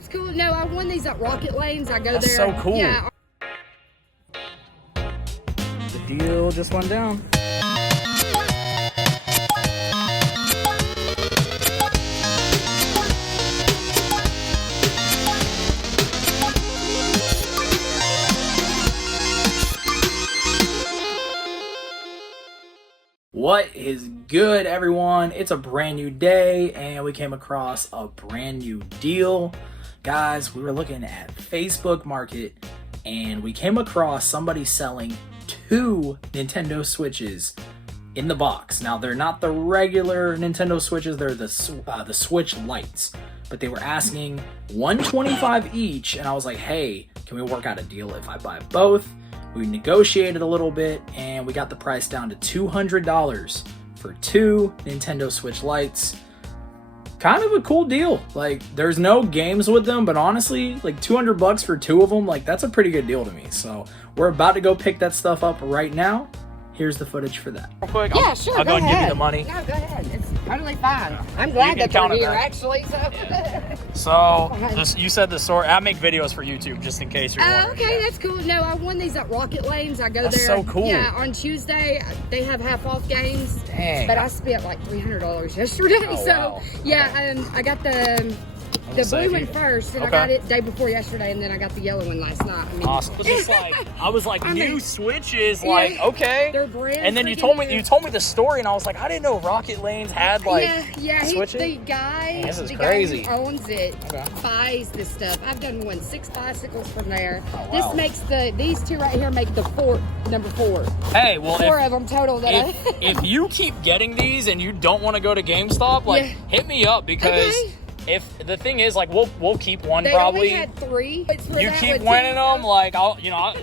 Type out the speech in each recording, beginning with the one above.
that's cool. No, I won these at Rocket Lanes. I go That's there. so cool. Yeah. The deal just went down. What is good, everyone? It's a brand new day and we came across a brand new deal. Guys, we were looking at Facebook Market and we came across somebody selling 2 Nintendo Switches in the box. Now, they're not the regular Nintendo Switches, they're the Switch Lites. But they were asking $125 each, and I was like, hey, can we work out a deal if I buy both? We negotiated a little bit, and we got the price down to $200 for 2 Nintendo Switch Lites. Kind of a cool deal. Like, there's no games with them, but honestly, like $200 for 2 of them, like that's a pretty good deal to me. So we're about to go pick that stuff up right now. Here's the footage for that. Real quick, Yeah, sure. I'll go ahead. and give you the money. No, go ahead. It's totally fine. I'm glad that count you're it here, back. actually. So, you said the store. I make videos for YouTube just in case you're wondering. Okay, that's cool. No, I won these at Rocket Lanes. I go That's there. so cool. Yeah, on Tuesday they have half-off games. Dang. But I spent like $300 yesterday. Oh, so wow. yeah, I got the blue one first, and Okay. I got it day before yesterday, and then I got the yellow one last night. I mean, Awesome. I was like, I new mean, Switches, yeah, like okay. they're brand And then you freaking told me the story, and I was like, I didn't know Rocket Lanes had like yeah, Switches. the guy, Man, this is the crazy. guy who owns it Okay. buys this stuff. I've done 6 bicycles from there. Oh, wow. This makes these 2 right here make the number 4. Hey, well, 4 of them total. That if you keep getting these and you don't want to go to GameStop, like Yeah. hit me up because. Okay. If the thing is, like, we'll keep one they probably. only had 3. You keep winning them, like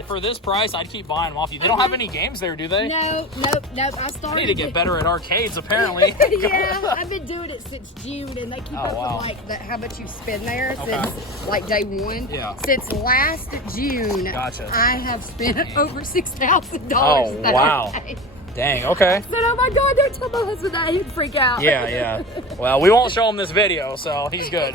for this price, I'd keep buying them off you. They don't have any games there, do they? No. I I started. need to get better at arcades, apparently. Yeah, I've been doing it since June, and they keep up wow. with like how much you spend there Okay. since like day 1. Yeah. Since last June, Gotcha. I have spent over $6,000. Oh, that wow. day. Dang. Okay. I said, oh my God, don't tell my husband that. He'd freak out. Yeah. Well, we won't show him this video, so he's good.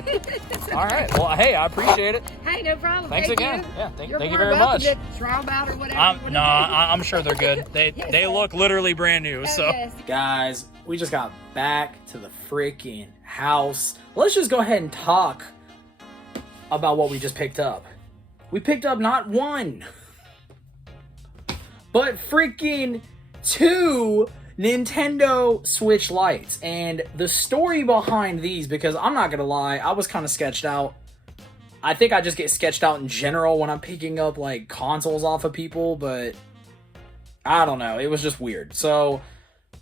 All right. Well, hey, I appreciate it. Hey, no problem. Thanks Thank again. You. Yeah, thank You're you more very welcome much. to try 'em out or whatever. I'm sure they're good. They look literally brand new. So, yes. guys, we just got back to the freaking house. Let's just go ahead and talk about what we just picked up. We picked up not 1, but freaking 2 Nintendo Switch Lites. And the story behind these, because I'm not gonna lie, I was kind of sketched out. I think I just get sketched out in general when I'm picking up like consoles off of people, but I don't know, it was just weird. So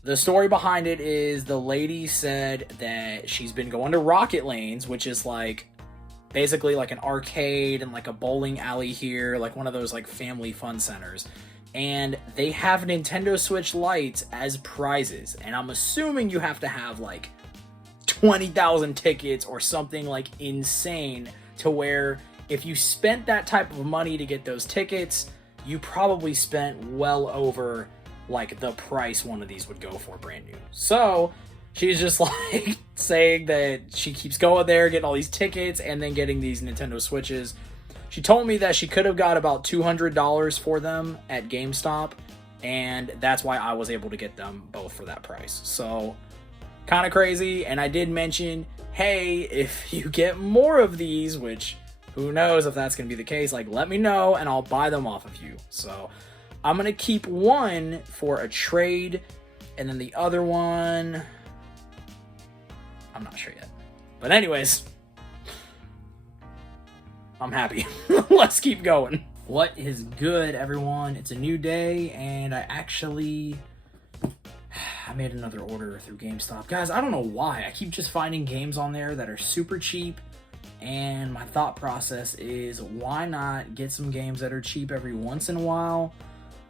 the story behind it is the lady said that she's been going to Rocket Lanes, which is like basically like an arcade and like a bowling alley here, like one of those like family fun centers. And they have Nintendo Switch Lites as prizes. And I'm assuming you have to have like 20,000 tickets or something like insane to where if you spent that type of money to get those tickets, you probably spent well over like the price one of these would go for brand new. So she's just like saying that she keeps going there, getting all these tickets and then getting these Nintendo Switches. She told me that she could have got about $200 for them at GameStop, and that's why I was able to get them both for that price. So, kind of crazy. And I did mention, hey, if you get more of these, which who knows if that's going to be the case, like let me know and I'll buy them off of you. So, I'm going to keep 1 for a trade, and then the other one, I'm not sure yet. But anyways, I'm happy. Let's keep going. What is good, everyone? It's a new day, and I made another order through GameStop. Guys, I don't know why. I keep just finding games on there that are super cheap, and my thought process is, why not get some games that are cheap every once in a while?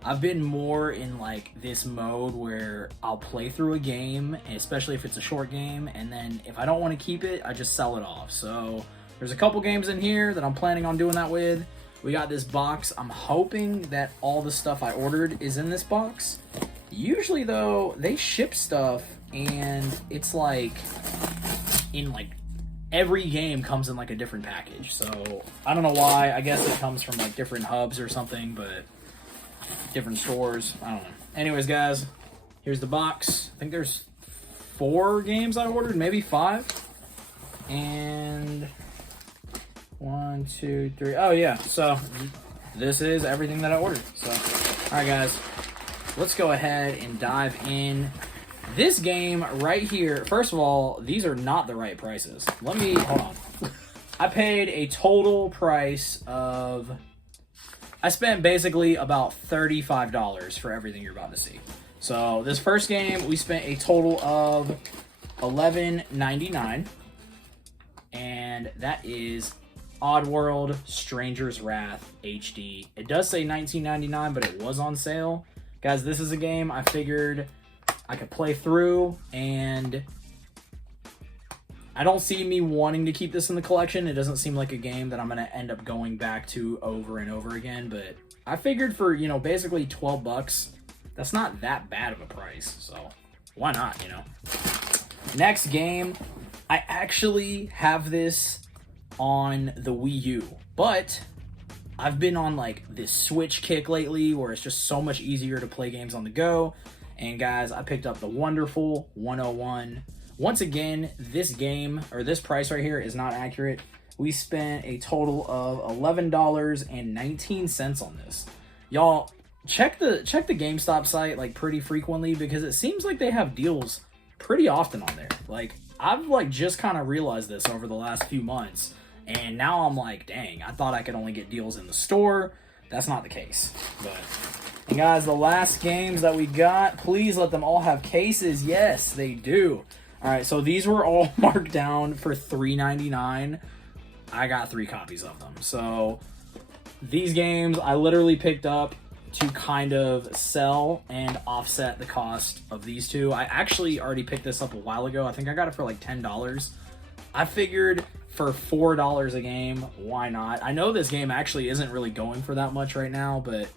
I've been more in like this mode where I'll play through a game, especially if it's a short game, and then if I don't want to keep it, I just sell it off. So there's a couple games in here that I'm planning on doing that with. We got this box. I'm hoping that all the stuff I ordered is in this box. Usually though, they ship stuff and it's like in like every game comes in like a different package. So I don't know why. I guess it comes from like different hubs or something, but different stores. I don't know. Anyways, guys, here's the box. I think there's 4 games I ordered, maybe 5. And 1, 2, 3. Oh yeah. So this is everything that I ordered. So, all right, guys, let's go ahead and dive in. This game right here, first of all, these are not the right prices. Hold on. I paid a total price of, I spent basically about $35 for everything you're about to see. So this first game, we spent a total of $11.99. And that is Oddworld Stranger's Wrath HD. It does say $19.99, but it was on sale. Guys, this is a game I figured I could play through, and I don't see me wanting to keep this in the collection. It doesn't seem like a game that I'm going to end up going back to over and over again, but I figured for, you know, basically $12, that's not that bad of a price, so why not, you know? Next game, I actually have this on the Wii U, but I've been on like this Switch kick lately where it's just so much easier to play games on the go. And guys, I picked up the wonderful 101. Once again, this game, or this price right here, is not accurate. We spent a total of $11.19 on this. Y'all, check the GameStop site like pretty frequently, because it seems like they have deals pretty often on there. Like, I've like just kind of realized this over the last few months, and now I'm like, dang, I thought I could only get deals in the store. That's not the case. But, and guys, the last games that we got, please let them all have cases. Yes, they do. All right, so these were all marked down for $3.99. I got 3 copies of them. So these games I literally picked up to kind of sell and offset the cost of these 2. I actually already picked this up a while ago. I think I got it for like $10. I figured for $4 a game, why not? I know this game actually isn't really going for that much right now, but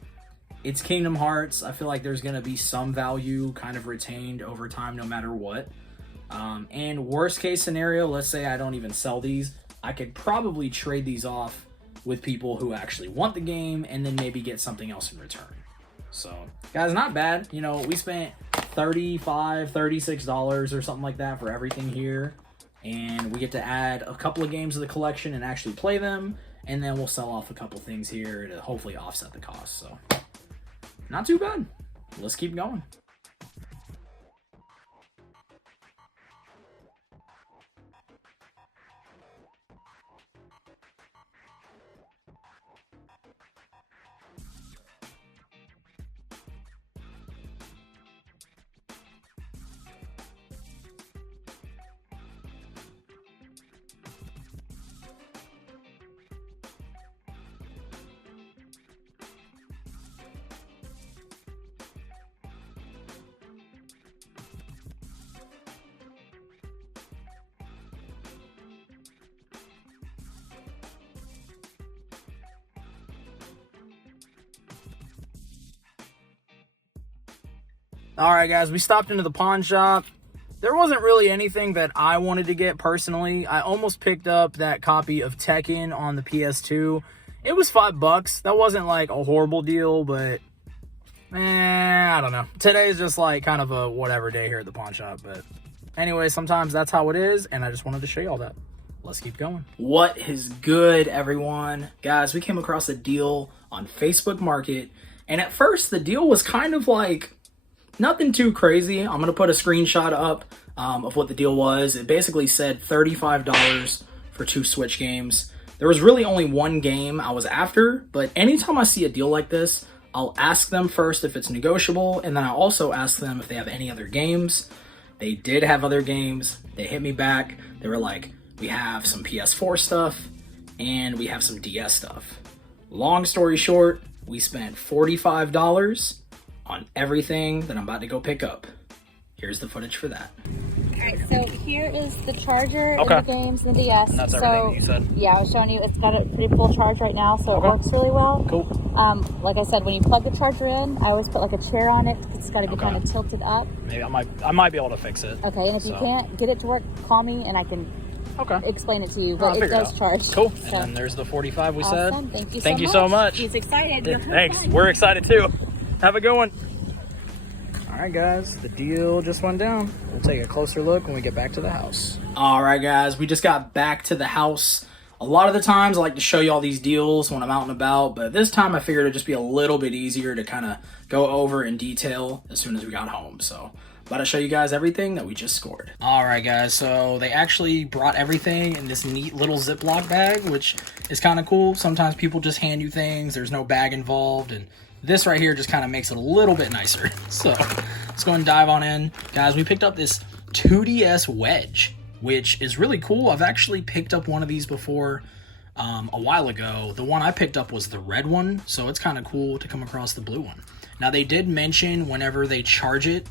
it's Kingdom Hearts. I feel like there's going to be some value kind of retained over time no matter what. And worst case scenario, let's say I don't even sell these, I could probably trade these off with people who actually want the game and then maybe get something else in return. So, guys, not bad. You know, we spent $35, $36 or something like that for everything here. And we get to add a couple of games to the collection and actually play them. And then we'll sell off a couple things here to hopefully offset the cost. So, not too bad. Let's keep going. Alright guys, we stopped into the pawn shop. There wasn't really anything that I wanted to get personally. I almost picked up that copy of Tekken on the PS2. It was $5. That wasn't like a horrible deal, but I don't know. Today's just like kind of a whatever day here at the pawn shop. But anyway, sometimes that's how it is, and I just wanted to show you all that. Let's keep going. What is good, everyone? Guys, we came across a deal on Facebook Market, and at first the deal was kind of like nothing too crazy. I'm going to put a screenshot up of what the deal was. It basically said $35 for 2 Switch games. There was really only one game I was after, but anytime I see a deal like this, I'll ask them first if it's negotiable, and then I also ask them if they have any other games. They did have other games. They hit me back. They were like, we have some PS4 stuff, and we have some DS stuff. Long story short, we spent $45 on everything that I'm about to go pick up. Here's the footage for that. Alright, so here is the charger and the games and the DS. And that's everything you said? Yeah, I was showing you. It's got a pretty full charge right now, so it works really well. Cool. Like I said, when you plug the charger in, I always put like a chair on it. It's got to be kind of tilted up. Maybe I might be able to fix it. Okay, and if you can't get it to work, call me and I can Okay. explain it to you, I'll but it figure does out. charge. Cool. So. And then there's the 45 we said. Awesome. Thank you Thank you so much. He's excited. Thanks. We're excited too. Have a good one. All right, guys, the deal just went down. We'll take a closer look when we get back to the house. All right, guys, we just got back to the house. A lot of the times I like to show you all these deals when I'm out and about, but this time I figured it'd just be a little bit easier to kind of go over in detail as soon as we got home. So about to show you guys everything that we just scored. All right, guys, so they actually brought everything in this neat little Ziploc bag, which is kind of cool. Sometimes people just hand you things. There's no bag involved, and this right here just kind of makes it a little bit nicer. So let's go and dive on in. Guys, we picked up this 2DS wedge, which is really cool. I've actually picked up one of these before a while ago. The one I picked up was the red one, so it's kind of cool to come across the blue one. Now, they did mention whenever they charge it,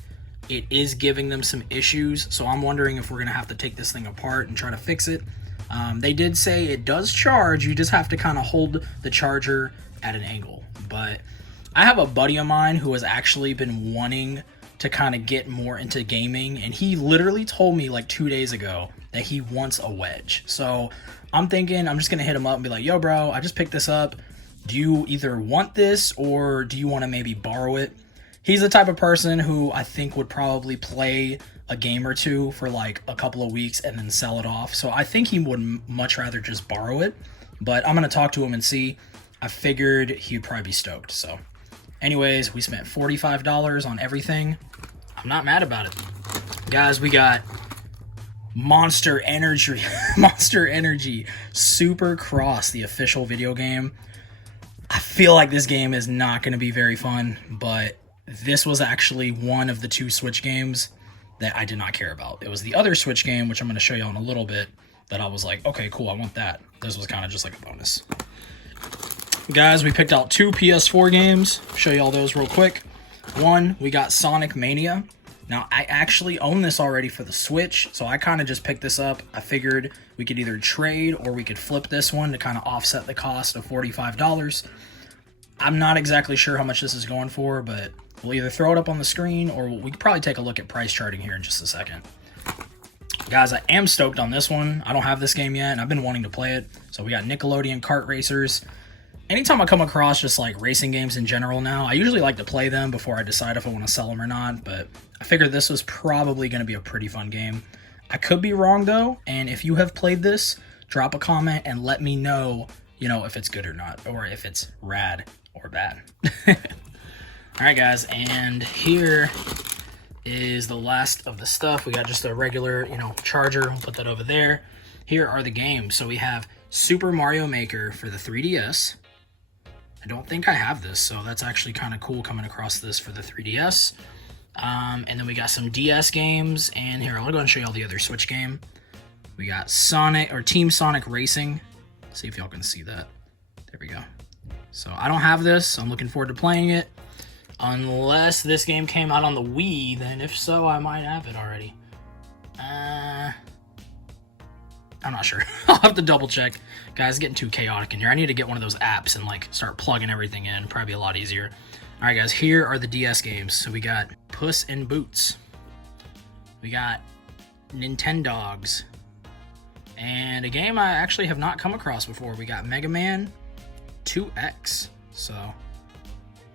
it is giving them some issues, so I'm wondering if we're going to have to take this thing apart and try to fix it. They did say it does charge, you just have to kind of hold the charger at an angle. But I have a buddy of mine who has actually been wanting to kind of get more into gaming, and he literally told me like 2 days ago that he wants a wedge. So I'm thinking I'm just gonna hit him up and be like, yo bro, I just picked this up. Do you either want this or do you want to maybe borrow it? He's the type of person who I think would probably play a game or two for like a couple of weeks and then sell it off. So I think he would much rather just borrow it, but I'm gonna talk to him and see. I figured he'd probably be stoked. So anyways, we spent $45 on everything. I'm not mad about it. Guys, we got Monster Energy Supercross, the official video game. I feel like this game is not going to be very fun, but this was actually one of the 2 Switch games that I did not care about. It was the other Switch game, which I'm going to show you in a little bit, that I was like, okay, cool, I want that. This was kind of just like a bonus. Guys, we picked out 2 PS4 games. Show you all those real quick. One, we got Sonic Mania. Now, I actually own this already for the Switch, so I kind of just picked this up. I figured we could either trade or we could flip this one to kind of offset the cost of $45. I'm not exactly sure how much this is going for, but we'll either throw it up on the screen or we could probably take a look at price charting here in just a second. Guys, I am stoked on this one. I don't have this game yet, and I've been wanting to play it. So we got Nickelodeon Kart Racers. Anytime I come across just like racing games in general now, I usually like to play them before I decide if I want to sell them or not, but I figured this was probably going to be a pretty fun game. I could be wrong though, and if you have played this, drop a comment and let me know, if it's good or not, or if it's rad or bad. Alright guys, and here is the last of the stuff. We got just a regular, charger. We'll put that over there. Here are the games. So we have Super Mario Maker for the 3DS. I don't think I have this, so that's actually kind of cool coming across this for the 3DS. And then we got some DS games, and here, I'll go and show you all the other Switch game. We got Team Sonic Racing. See if y'all can see that. There we go. So I don't have this. I'm looking forward to playing it. Unless this game came out on the Wii, then if so, I might have it already. I'm not sure. I'll have to double check. Guys, it's getting too chaotic in here. I need to get one of those apps and like start plugging everything in. Probably be a lot easier. All right, guys, here are the DS games. So we got Puss in Boots. We got Nintendogs. And a game I actually have not come across before. We got Mega Man 2X. So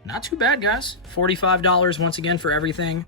not too bad, guys. $45 once again for everything.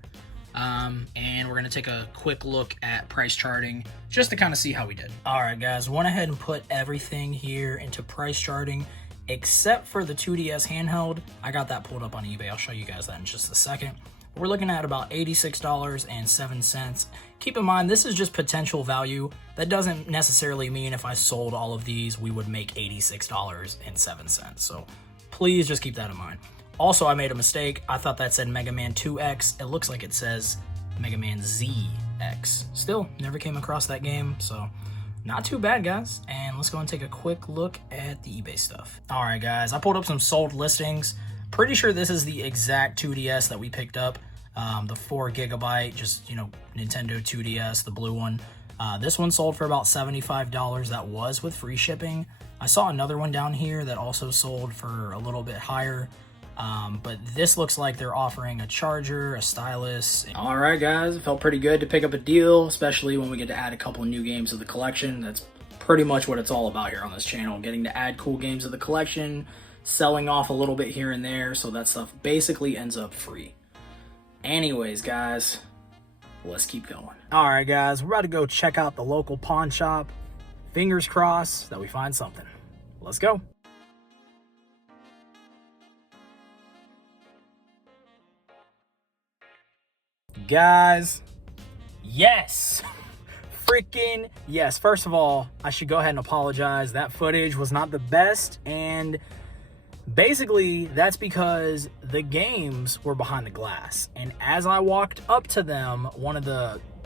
And we're going to take a quick look at price charting just to kind of see how we did. All right, guys, went ahead and put everything here into price charting except for the 2DS handheld. I got that pulled up on eBay. I'll show you guys that in just a second. We're looking at about $86.07. Keep in mind, this is just potential value. That doesn't necessarily mean if I sold all of these, we would make $86.07. So please just keep that in mind. Also, I made a mistake. I thought that said Mega Man 2X. It looks like it says Mega Man ZX. Still, never came across that game, so not too bad, guys. And let's go and take a quick look at the eBay stuff. All right, guys, I pulled up some sold listings. Pretty sure this is the exact 2DS that we picked up. The 4 gigabyte, just, Nintendo 2DS, the blue one. This one sold for about $75. That was with free shipping. I saw another one down here that also sold for a little bit higher. But this looks like they're offering a charger, a stylus. All right, guys, it felt pretty good to pick up a deal, especially when we get to add a couple new games to the collection. That's pretty much what it's all about here on this channel, getting to add cool games to the collection, selling off a little bit here and there, so that stuff basically ends up free. Anyways, guys, let's keep going. All right, guys, we're about to go check out the local pawn shop. Fingers crossed that we find something. Let's go. Guys, yes, freaking yes. First of all, I should go ahead and apologize. That footage was not the best, and basically that's because the games were behind the glass. And as I walked up to them,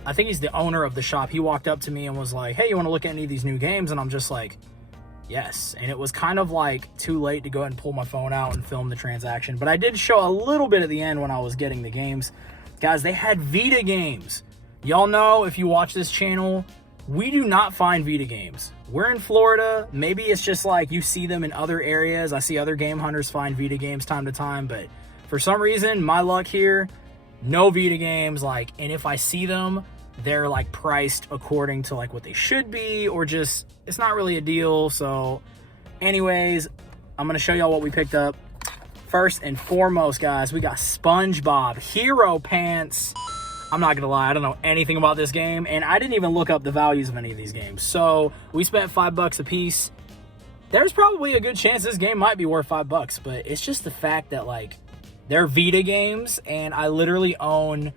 I think he's the owner of the shop, he walked up to me and was like, hey, you want to look at any of these new games? And I'm just like, yes. And it was kind of like too late to go ahead and pull my phone out and film the transaction, but I did show a little bit at the end when I was getting the games. Guys, they had Vita games. Y'all know, if you watch this channel, we do not find Vita games. We're in Florida. Maybe it's just like you see them in other areas. I see other game hunters find Vita games time to time, but for some reason, my luck here, no Vita games. Like, and if I see them, they're like priced according to like what they should be, or just, it's not really a deal. So anyways, I'm going to show y'all what we picked up. First and foremost, guys, we got SpongeBob Hero Pants. I'm not gonna lie, I don't know anything about this game, and I didn't even look up the values of any of these games. So we spent $5 a piece. There's probably a good chance this game might be worth $5, but it's just the fact that like they're Vita games, and I literally own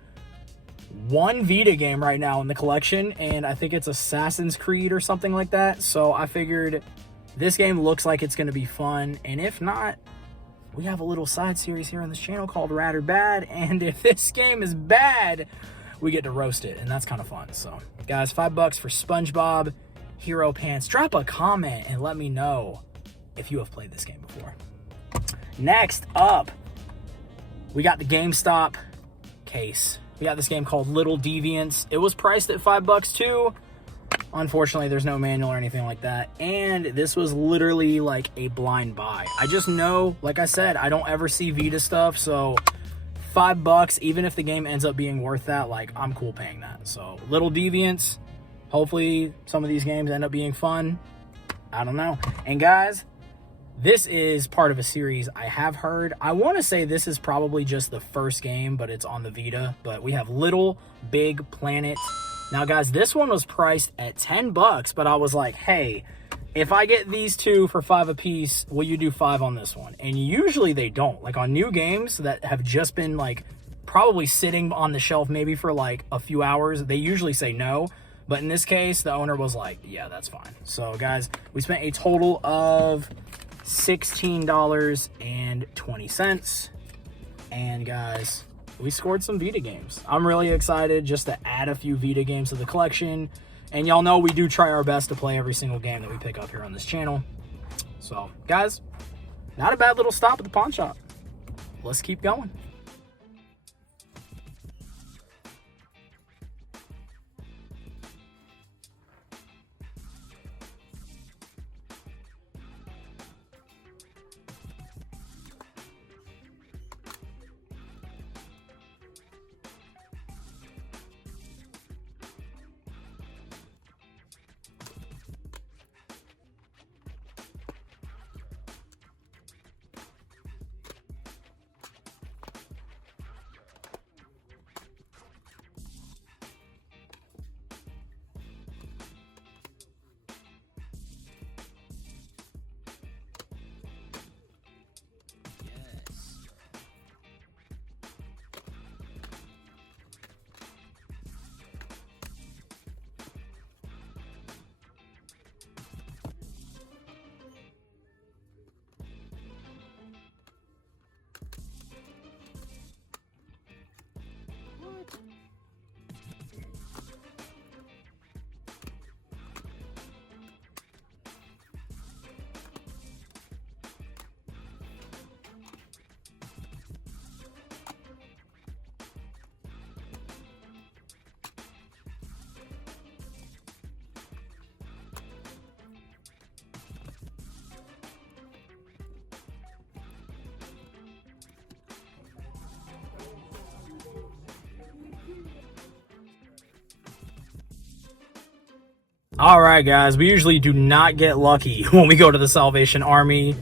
one Vita game right now in the collection, and I think it's Assassin's Creed or something like that. So I figured this game looks like it's gonna be fun, and if not, we have a little side series here on this channel called Rad or Bad, and if this game is bad, we get to roast it, and that's kind of fun. So, guys, $5 for SpongeBob Hero Pants. Drop a comment and let me know if you have played this game before. Next up, we got the GameStop case. We got this game called Little Deviants. It was priced at $5 too. Unfortunately, there's no manual or anything like that, and this was literally like a blind buy. I just know, like I said, I don't ever see Vita stuff, so $5, even if the game ends up being worth that, like, I'm cool paying that. So Little Deviants, hopefully some of these games end up being fun. I don't know. And guys, this is part of a series I have heard. I want to say this is probably just the first game, but it's on the Vita. But we have Little Big Planet. Now, guys, this one was priced at $10, but I was like, hey, if I get these two for $5 a piece, will you do $5 on this one? And usually they don't. Like on new games that have just been like probably sitting on the shelf maybe for like a few hours, they usually say no. But in this case, the owner was like, yeah, that's fine. So, guys, we spent a total of $16.20. And, guys, we scored some Vita games. I'm really excited just to add a few Vita games to the collection. And y'all know we do try our best to play every single game that we pick up here on this channel. So, guys, not a bad little stop at the pawn shop. Let's keep going. All right, guys, we usually do not get lucky when we go to the Salvation Army.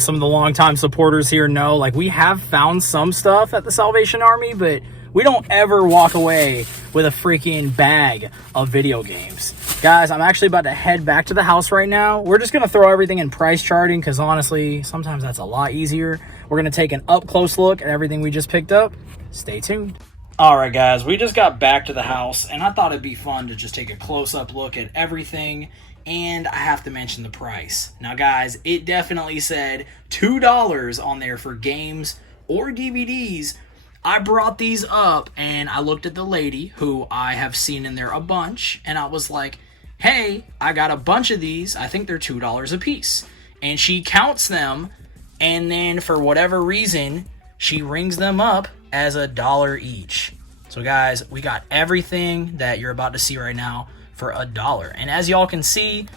Some of the longtime supporters here know, like, we have found some stuff at the Salvation Army, but we don't ever walk away with a freaking bag of video games. Guys, I'm actually about to head back to the house right now. We're just going to throw everything in price charting because, honestly, sometimes that's a lot easier. We're going to take an up-close look at everything we just picked up. Stay tuned. All right, guys, we just got back to the house, and I thought it'd be fun to just take a close-up look at everything, and I have to mention the price. Now, guys, it definitely said $2 on there for games or DVDs. I brought these up, and I looked at the lady, who I have seen in there a bunch, and I was like, hey, I got a bunch of these. I think they're $2 a piece. And she counts them, and then for whatever reason, she rings them up as $1 each. So guys, we got everything that you're about to see right now for $1. And as y'all can see,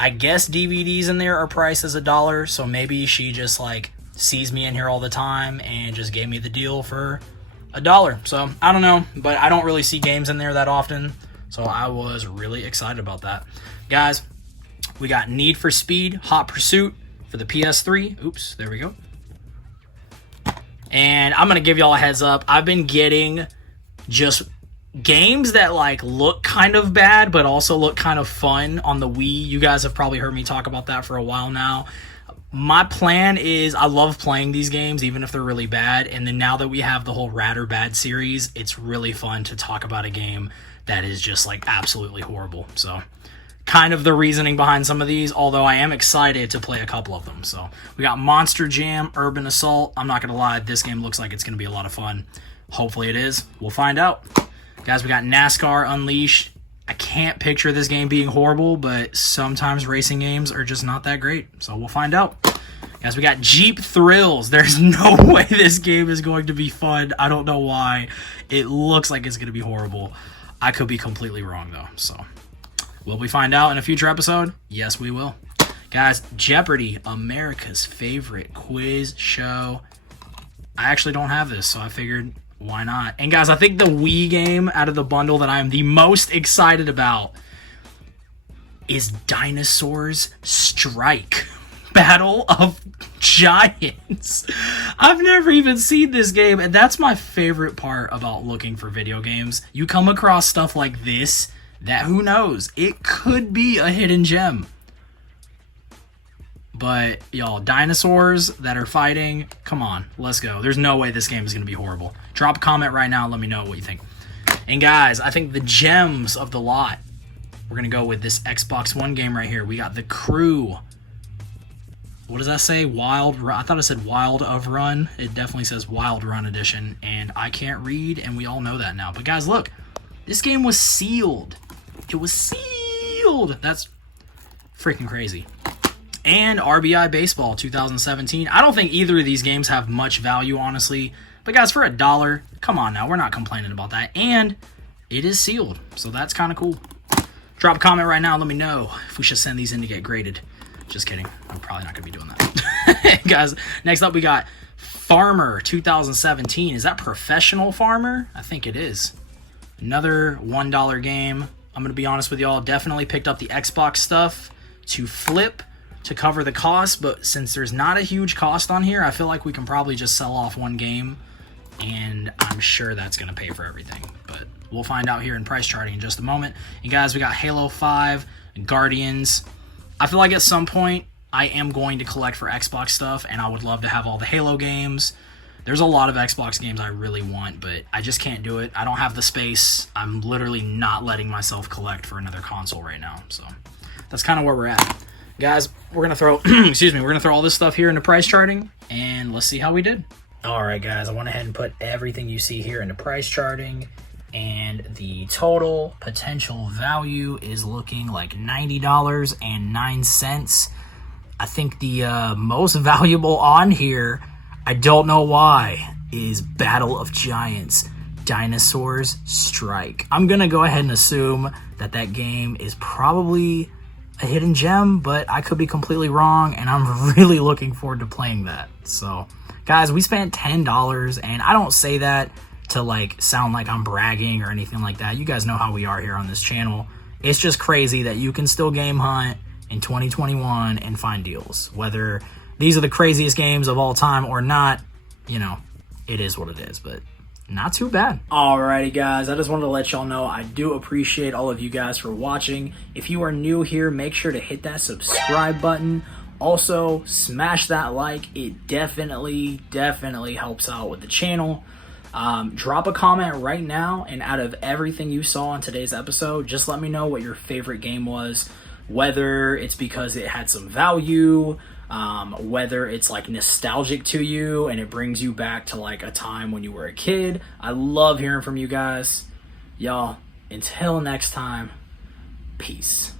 I guess DVDs in there are priced as $1. So maybe she just like sees me in here all the time and just gave me the deal for $1. So I don't know, but I don't really see games in there that often. So I was really excited about that. Guys, we got Need for Speed Hot Pursuit for the PS3. Oops, there we go. And I'm going to give y'all a heads up. I've been getting just games that like look kind of bad, but also look kind of fun on the Wii. You guys have probably heard me talk about that for a while now. My plan is I love playing these games, even if they're really bad. And then now that we have the whole Rad or Bad series, it's really fun to talk about a game that is just like absolutely horrible. So kind of the reasoning behind some of these, although I am excited to play a couple of them. So we got Monster Jam, Urban Assault. I'm not going to lie, this game looks like it's going to be a lot of fun. Hopefully it is. We'll find out. Guys, we got NASCAR Unleashed. I can't picture this game being horrible, but sometimes racing games are just not that great. So we'll find out. Guys, we got Jeep Thrills. There's no way this game is going to be fun. I don't know why. It looks like it's going to be horrible. I could be completely wrong, though. So will we find out in a future episode? Yes, we will. Guys, Jeopardy, America's favorite quiz show. I actually don't have this, so I figured, why not? And guys, I think the Wii game out of the bundle that I am the most excited about is Dinosaurs Strike. Battle of Giants. I've never even seen this game, and that's my favorite part about looking for video games. You come across stuff like this that, who knows, it could be a hidden gem. But y'all, dinosaurs that are fighting, come on, let's go. There's no way this game is going to be horrible. Drop a comment right now and let me know what you think. And guys, I think the gems of the lot, we're going to go with this Xbox One game right here. We got The Crew. What does that say? Wild Run. I thought it said Wild of Run. It definitely says Wild Run Edition, and I can't read, and we all know that now. But guys, look, this game was sealed. It was sealed. That's freaking crazy. And RBI Baseball 2017. I don't think either of these games have much value, honestly. But guys, for $1, come on now. We're not complaining about that. And it is sealed, so that's kind of cool. Drop a comment right now and let me know if we should send these in to get graded. Just kidding. I'm probably not going to be doing that. Guys, next up we got Farmer 2017. Is that Professional Farmer? I think it is. Another $1 game. I'm going to be honest with y'all. Definitely picked up the Xbox stuff to flip to cover the cost. But since there's not a huge cost on here, I feel like we can probably just sell off one game. And I'm sure that's going to pay for everything. But we'll find out here in price charting in just a moment. And guys, we got Halo 5, Guardians. I feel like at some point I am going to collect for Xbox stuff, and I would love to have all the Halo games. There's a lot of Xbox games I really want, but I just can't do it. I don't have the space. I'm literally not letting myself collect for another console right now. So that's kind of where we're at. Guys, we're going to throw, excuse me, we're going to throw all this stuff here into price charting, and let's see how we did. All right, guys, I went ahead and put everything you see here into price charting, and the total potential value is looking like $90.09. I think the most valuable on here, I don't know why, is Battle of Giants, Dinosaurs Strike. I'm going to go ahead and assume that that game is probably a hidden gem, but I could be completely wrong, and I'm really looking forward to playing that. So, guys, we spent $10, and I don't say that to like sound like I'm bragging or anything like that. You guys know how we are here on this channel. it's just crazy that you can still game hunt in 2021 and find deals. Whether these are the craziest games of all time or not, you know, it is what it is, but not too bad. Alrighty guys, I just wanted to let y'all know I do appreciate all of you guys for watching. If you are new here, make sure to hit that subscribe button. Also, smash that like. It definitely helps out with the channel. Drop a comment right now, and out of everything you saw in today's episode, just let me know what your favorite game was. Whether it's because it had some value, whether it's like nostalgic to you and it brings you back to like a time when you were a kid. I love hearing from you guys. Y'all, until next time, peace.